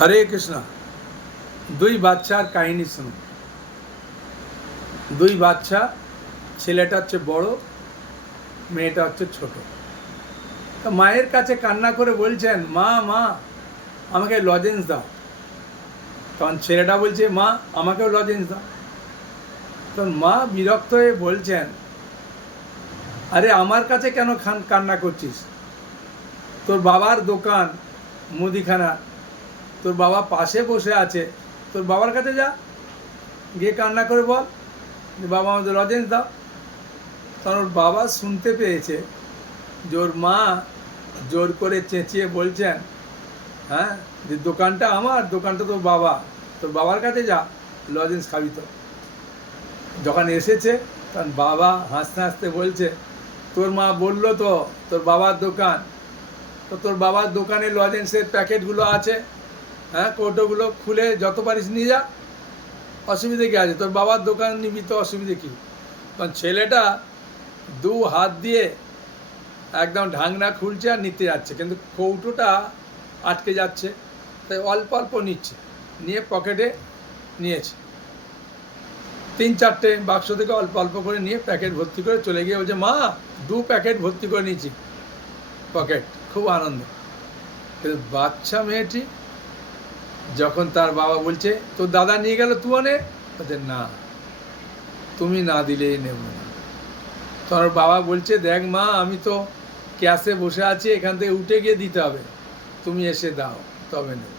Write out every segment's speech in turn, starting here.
হরে কৃষ্ণ। দুই বাচ্চার কাহিনী শুনুন। দুই বাচ্চা, ছেলেটা হচ্ছে বড়, মেয়েটা হচ্ছে ছোট। তো মায়ের কাছে কান্না করে বলছেন, মা মা, আমাকে লজেন্স দাও। তখন ছেলেটা বলছে, মা, আমাকেও লজেন্স দাও। তখন মা বিরক্ত হয়ে বলছেন, আরে, আমার কাছে কেন খান, কান্না করছিস? তোর বাবার দোকান মুদিখানা তোর বাবা পাশে বসে আছে। তোর বাবার কাছে যা, গিয়ে কান্না করে বল, যে বাবা আমাদের লজেন্স দাও। তখন ওর বাবা শুনতে পেয়েছে। যে ওর মা জোর করে চেঁচিয়ে বলছেন হ্যাঁ যে দোকানটা আমার, দোকানটা তোর বাবা। তোর বাবার কাছে যা লজেন্স খাবি তো। যখন এসেছে, তখন বাবা হাসতে হাসতে বলছে, তোর মা বলল তো, তোর বাবার দোকান। তো তোর বাবার দোকানে লজেন্সের প্যাকেটগুলো আছে হ্যাঁ কৌটোগুলো খুলে যত পারিস নিয়ে যা। অসুবিধে কী আছে? তোর বাবার দোকান নিবি তো অসুবিধে কী? কারণ ছেলেটা দু হাত দিয়ে একদম ঢাকনা খুলছে আর নিতে যাচ্ছে, কিন্তু কৌটোটা আটকে যাচ্ছে। তাই অল্প অল্প নিচ্ছে, নিয়ে পকেটে নিয়েছে। তিন চারটে বাক্স থেকে অল্প অল্প করে নিয়ে প্যাকেট ভর্তি করে চলে গিয়ে বলছে, মা, দু প্যাকেট ভর্তি করে নিয়েছি। পকেট, খুব আনন্দ। কিন্তু বাচ্চা মেয়েটি যখন তার বাবা বলছে তোর দাদা নিয়ে গেল তুই নে বলছে না, তুমি না দিলেই নেব না। তোর বাবা বলছে, দেখ মা, আমি তো ক্যাশে বসে আছি, এখান থেকে উঠে গিয়ে দিতে হবে। তুমি এসে দাও, তবে নেব।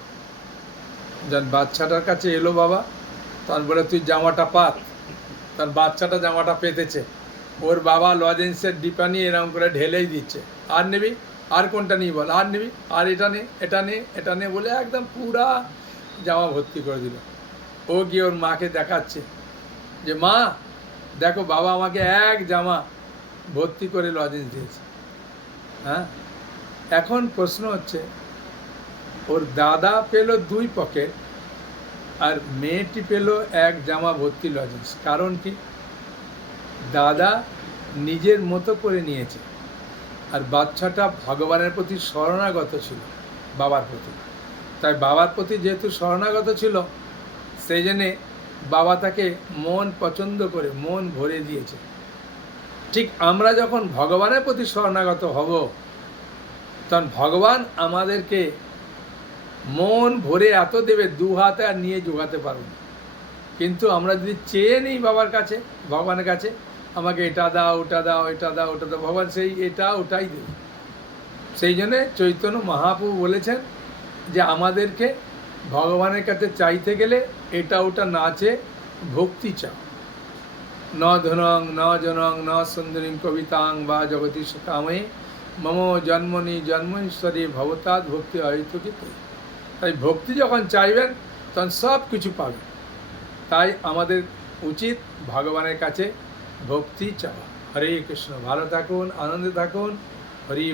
যখন বাচ্চাটার কাছে এলো বাবা। তখন বলে তুই জামাটা পাত। তার বাচ্চাটা জামাটা পেতেছে। ওর বাবা লজেন্সের ডিপা নিয়ে এরকম করে ঢেলেই দিচ্ছে। আর নিবি? আর কোনটা নিয়ে বল? আর নিবি? আর এটা নে এটা নে এটা নে বলে একদম পুরা জামা ভর্তি করে দিল। ও গিয়ে ওর মাকে দেখাচ্ছে যে, মা, দেখো বাবা আমাকে এক জামা ভর্তি করে লজেন্স দিয়েছে। হ্যাঁ? এখন প্রশ্ন হচ্ছে, ওর দাদা পেল দুই পকেট আর মেয়েটি পেল এক জামা ভর্তি লজেন্স কারণ কি? দাদা নিজের মতো করে নিয়েছে। আর বাচ্চাটা ভগবানের প্রতি শরণাগত ছিল, বাবার প্রতি। তাই বাবার প্রতি যেহেতু শরণাগত ছিল, সেই জন্যে বাবা তাকে মন পছন্দ করে, মন ভরে দিয়েছে। ঠিক আমরা যখন ভগবানের প্রতি শরণাগত হব, তখন ভগবান আমাদেরকে মন ভরে এত দেবে, দু হাতে আর নিয়ে যোগাতে পারব কিন্তু আমরা যদি চেয়ে নিই বাবার কাছে, ভগবানের কাছে আমাকে এটা দাও, ওটা দাও, এটা দাও, ওটা দাও। ভগবান সেই এটা ওটাই দেবে। সেই জন্যে চৈতন্য মহাপ্রভু বলেছেন যে আমাদেরকে ভগবানের কাছে চাইতে গেলে এটা ওটা না চেয়ে ভক্তি চাও। ন ধনং, ন জনং, ন সুন্দরী কবিতাং বা জগদীশ কামে মম জন্মনি জন্মশ্বরী ভবতাৎ ভক্তি অহিতুকিত তাই ভক্তি যখন চাইবেন, তখন সব কিছু পাবেন। তাই আমাদের উচিত ভগবানের কাছে ভক্তি চাওয়া। হরে কৃষ্ণ ভালো থাকুন আনন্দে থাকুন হরি